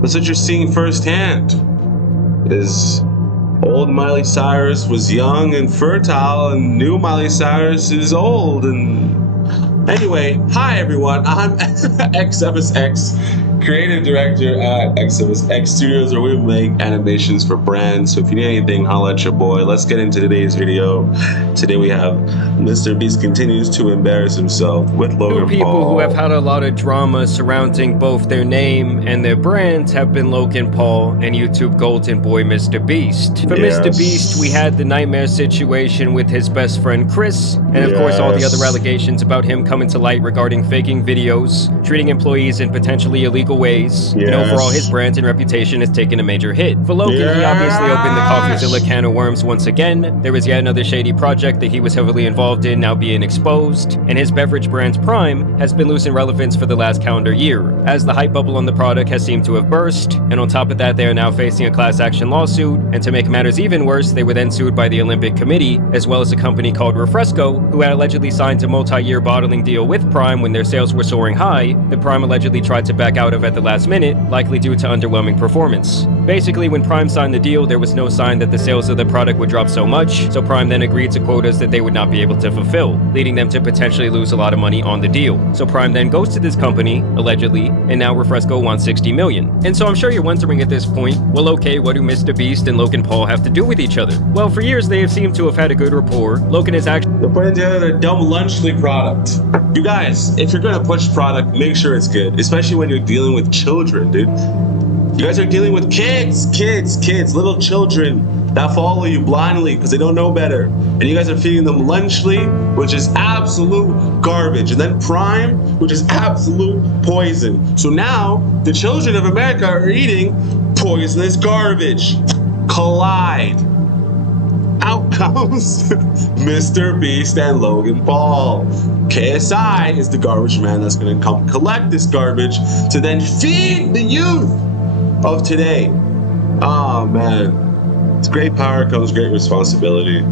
That's what you're seeing firsthand. Is old Miley Cyrus was young and fertile, and new Miley Cyrus is old. And anyway, hi everyone. I'm xCephasx, creative director at xCephasx Studios, where we make animations for brands. So if you need anything, holla at your boy. Let's get into today's video. Today we have MrBeast continues to embarrass himself with Logan Paul. Two people who have had a lot of drama surrounding both their name and their brand have been Logan Paul and YouTube golden boy MrBeast. For MrBeast, we had the nightmare situation with his best friend Chris, and of course all the other allegations about him coming to light regarding faking videos, treating employees in potentially illegal ways, and overall his brand and reputation has taken a major hit. For Logan, he obviously opened the CoffeeZilla can of worms once again. There was yet another shady project that he was heavily involved in now being exposed, and his beverage brand Prime has been losing relevance for the last calendar year, as the hype bubble on the product has seemed to have burst, and on top of that they are now facing a class action lawsuit, and to make matters even worse, they were then sued by the Olympic Committee, as well as a company called Refresco, who had allegedly signed a multi-year bottling deal with Prime when their sales were soaring high, that Prime allegedly tried to back out of at the last minute, likely due to underwhelming performance. Basically, when Prime signed the deal, there was no sign that the sales of the product would drop so much, so Prime then agreed to quotas that they would not be able to fulfill, leading them to potentially lose a lot of money on the deal. So Prime then goes to this company, allegedly, and now Refresco wants $60 million. And so I'm sure you're wondering at this point, well okay, what do MrBeast and Logan Paul have to do with each other? Well, for years they have seemed to have had a good rapport. Logan is actually They're putting together their dumb Lunchly product. You guys, if you're gonna push product, make sure it's good, especially when you're dealing with children, dude. You guys are dealing with kids, little children that follow you blindly because they don't know better. And you guys are feeding them Lunchly, which is absolute garbage. And then Prime, which is absolute poison. So now the children of America are eating poisonous garbage. Collide. Out comes MrBeast and Logan Paul. KSI is the garbage man that's gonna come collect this garbage to then feed the youth of today. Oh man, it's great power comes great responsibility.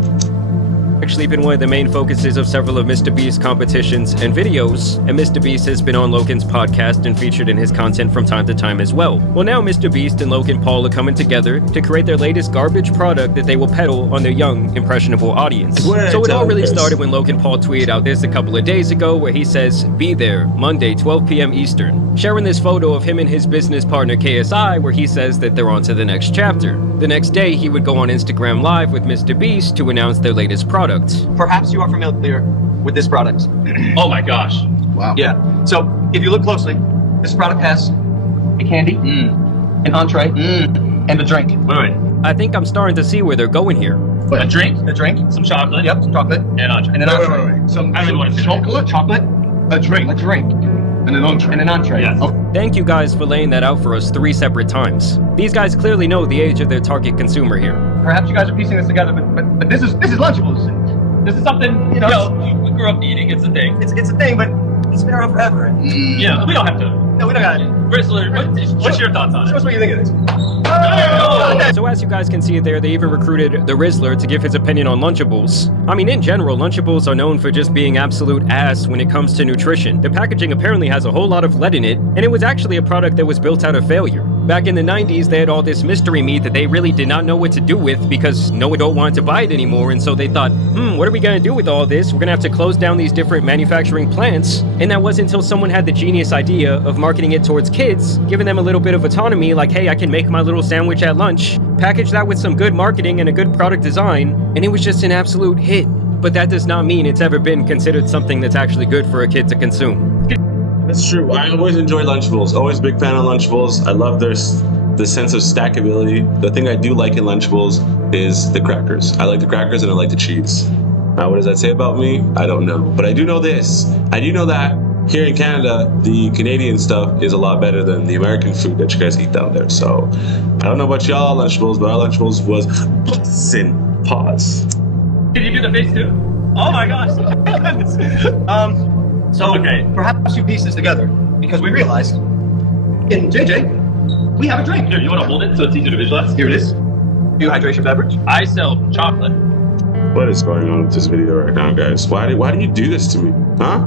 Actually been one of the main focuses of several of MrBeast's competitions and videos, and MrBeast has been on Logan's podcast and featured in his content from time to time as well. Well, now MrBeast and Logan Paul are coming together to create their latest garbage product that they will peddle on their young, impressionable audience. So it all really started when Logan Paul tweeted out this a couple of days ago where he says, "Be there, Monday, 12 p.m. Eastern," sharing this photo of him and his business partner KSI where he says that they're on to the next chapter. The next day, he would go on Instagram Live with MrBeast to announce their latest product. Perhaps you are familiar with this product. Oh my gosh. Wow. Yeah. So if you look closely, this product has a candy, an entree, and a drink. Wait. I think I'm starting to see where they're going here. Wait. A drink? A drink. Some chocolate? Yep, some chocolate. And an entree. And an entree. I really want to say Chocolate. A drink. And an entree. And an entree. Yes. Oh. Thank you guys for laying that out for us 3 separate times. These guys clearly know the age of their target consumer here. Perhaps you guys are piecing this together, but this is Lunchables. This is something, you know, we grew up eating. It's a thing. It's a thing, but it's been around forever. Yeah, we don't have to. No, we don't got it. Bristler, what's your thoughts on it? Show us what you think of this. So as you guys can see there, they even recruited the Rizzler to give his opinion on Lunchables. I mean, in general, Lunchables are known for just being absolute ass when it comes to nutrition. The packaging apparently has a whole lot of lead in it, and it was actually a product that was built out of failure. Back in the 90s, they had all this mystery meat that they really did not know what to do with because no adult wanted to buy it anymore, and so they thought, what are we gonna do with all this? We're gonna have to close down these different manufacturing plants. And that wasn't until someone had the genius idea of marketing it towards kids, giving them a little bit of autonomy, like, hey, I can make my little sandwich at lunch, package that with some good marketing and a good product design, and it was just an absolute hit. But that does not mean it's ever been considered something that's actually good for a kid to consume. That's true. I always enjoy Lunchables. Always a big fan of Lunchables. I love the sense of stackability. The thing I do like in Lunchables is the crackers. I like the crackers and I like the cheese. Now, what does that say about me? I don't know. But I do know this. I do know that here in Canada, the Canadian stuff is a lot better than the American food that you guys eat down there. So I don't know about y'all Lunchables, but our Lunchables was bussin'. Pause. Did you do the face too? Oh my gosh. So perhaps you piece this together because we realized in JJ we have a drink. Here, you want to hold it so it's easier to visualize? Here it is. Hydration beverage. I sell chocolate. What is going on with this video right now, guys? Why do you do this to me? Huh?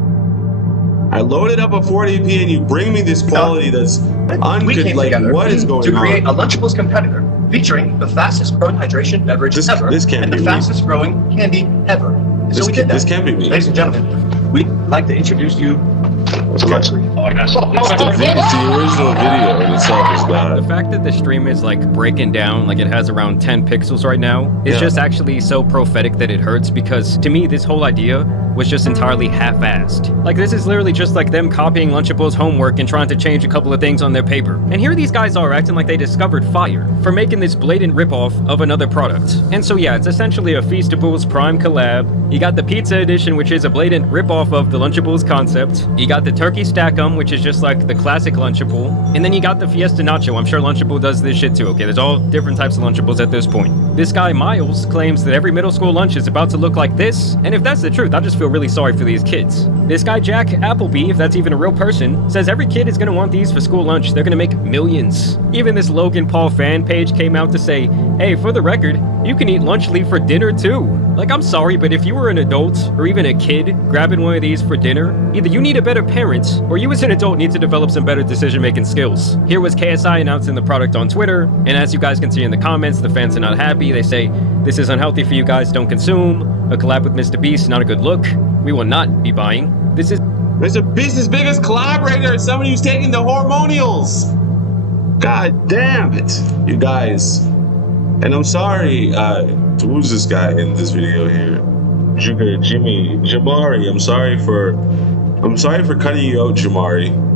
I loaded up a 40p and you bring me this quality that's We came like, together what is going to create on? a Lunchables competitor featuring the fastest growing hydration beverage ever This can't and be the me. fastest growing candy ever. So we did that. This can't be me. Ladies and gentlemen, we'd like to introduce you to Lunchly. The original video in itself is The bad. fact that the stream is like breaking down, like it has around 10 pixels right now, is Yeah. just actually so prophetic that it hurts, because to me, this whole idea was just entirely half-assed. Like, this is literally just like them copying Lunchables' homework and trying to change a couple of things on their paper. And here these guys are acting like they discovered fire for making this blatant ripoff of another product. And so yeah, it's essentially a Feasta Prime collab. You got the pizza edition, which is a blatant ripoff of the Lunchables concept. You got the turkey stack-em, which is just like the classic Lunchable. And then you got the Fiesta Nacho. I'm sure Lunchable does this shit too, okay? There's all different types of Lunchables at this point. This guy, Miles, claims that every middle school lunch is about to look like this, and if that's the truth, I just feel really sorry for these kids. This guy, Jack Appleby, if that's even a real person, says every kid is gonna want these for school lunch. They're gonna make millions. Even this Logan Paul fan page came out to say, hey, for the record, you can eat Lunchly for dinner too. Like, I'm sorry, but if you were an adult, or even a kid, grabbing one of these for dinner, either you need a better parent, or you as an adult need to develop some better decision-making skills. Here was KSI announcing the product on Twitter, and as you guys can see in the comments, the fans are not happy. They say, this is unhealthy for you guys, don't consume. A collab with MrBeast, not a good look. We will not be buying. This is MrBeast's biggest collaborator is somebody who's taking the hormonials. God damn it, you guys. And I'm sorry, who's this guy in this video here? Jamari. I'm sorry for cutting you out, Jamari.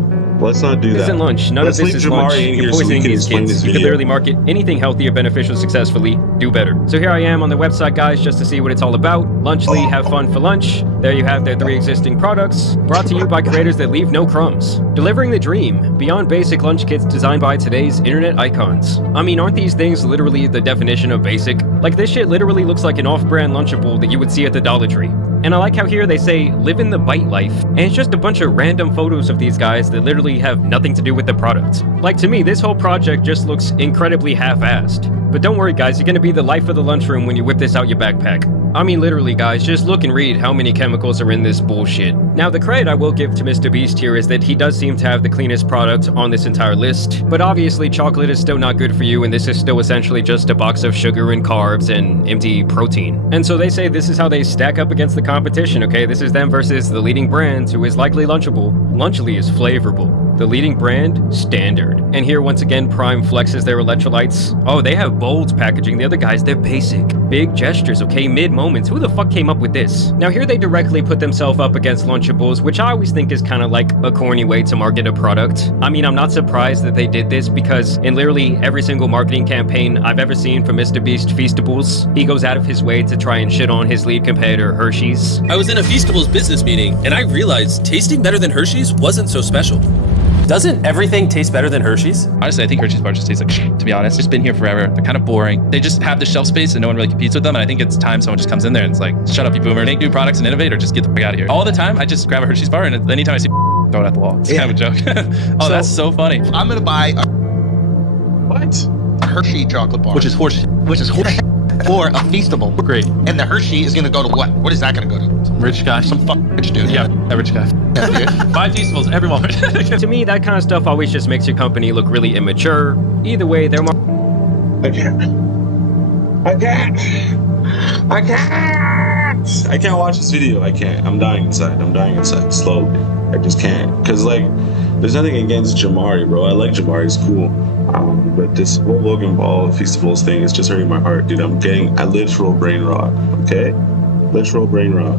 Let's not do that. This isn't lunch. None Let's of this leave is lunch. Jamari in You're here so we poisoning can these explain kids. this You could video. literally market anything healthy or beneficial successfully. Do better. So here I am on the website, guys, just to see what it's all about. Lunchly, have fun for lunch. There you have their 3 existing products, brought to you by creators that leave no crumbs. Delivering the dream, beyond basic lunch kits designed by today's internet icons. I mean, aren't these things literally the definition of basic? Like, this shit literally looks like an off-brand Lunchable that you would see at the Dollar Tree. And I like how here they say, living the bite life. And it's just a bunch of random photos of these guys that literally have nothing to do with the product. Like, to me, this whole project just looks incredibly half-assed. But don't worry, guys, you're gonna be the life of the lunchroom when you whip this out your backpack. I mean, literally, guys, just look and read how many chemicals are in this bullshit. Now, the credit I will give to MrBeast here is that he does seem to have the cleanest product on this entire list. But obviously, chocolate is still not good for you, and this is still essentially just a box of sugar and carbs and empty protein. And so they say this is how they stack up against the competition, okay? This is them versus the leading brand, who is likely Lunchable. Lunchly is flavorable. The leading brand, standard. And here, once again, Prime flexes their electrolytes. Oh, they have bold packaging. The other guys, they're basic. Big gestures, okay? Mid-moments. Who the fuck came up with this? Now, here they directly put themselves up against Lunchables, which I always think is kind of like a corny way to market a product. I mean, I'm not surprised that they did this, because in literally every single marketing campaign I've ever seen for MrBeast Feastables, he goes out of his way to try and shit on his lead competitor, Hershey's. I was in a Feastables business meeting, and I realized tasting better than Hershey's wasn't so special. Doesn't everything taste better than Hershey's? Honestly, I think Hershey's bars just taste like shit, to be honest. It's been here forever. They're kind of boring. They just have the shelf space and no one really competes with them. And I think it's time someone just comes in there and it's like, shut up, you boomer. Make new products and innovate, or just get the fuck out of here. All the time, I just grab a Hershey's bar, and anytime I see throw it at the wall. It's kind of a joke. Oh, that's so funny. I'm gonna buy What? a Hershey chocolate bar, Which is horse. or a Feastable. Great. And the Hershey is gonna go to what? What is that gonna go to? Some rich guy. Some fucking rich dude. Yeah, a rich guy. Yeah, dude. Buy Feastables every moment. To me, that kind of stuff always just makes your company look really immature. Either way, they're I can't. I can't watch this video. I can't. I'm dying inside. Slowly. I just can't. Because, like, there's nothing against Jamari, bro. I like Jamari. It's cool. But this whole Logan Paul Feastables thing is just hurting my heart, dude. I'm getting a literal brain rot, okay? Literal brain rot.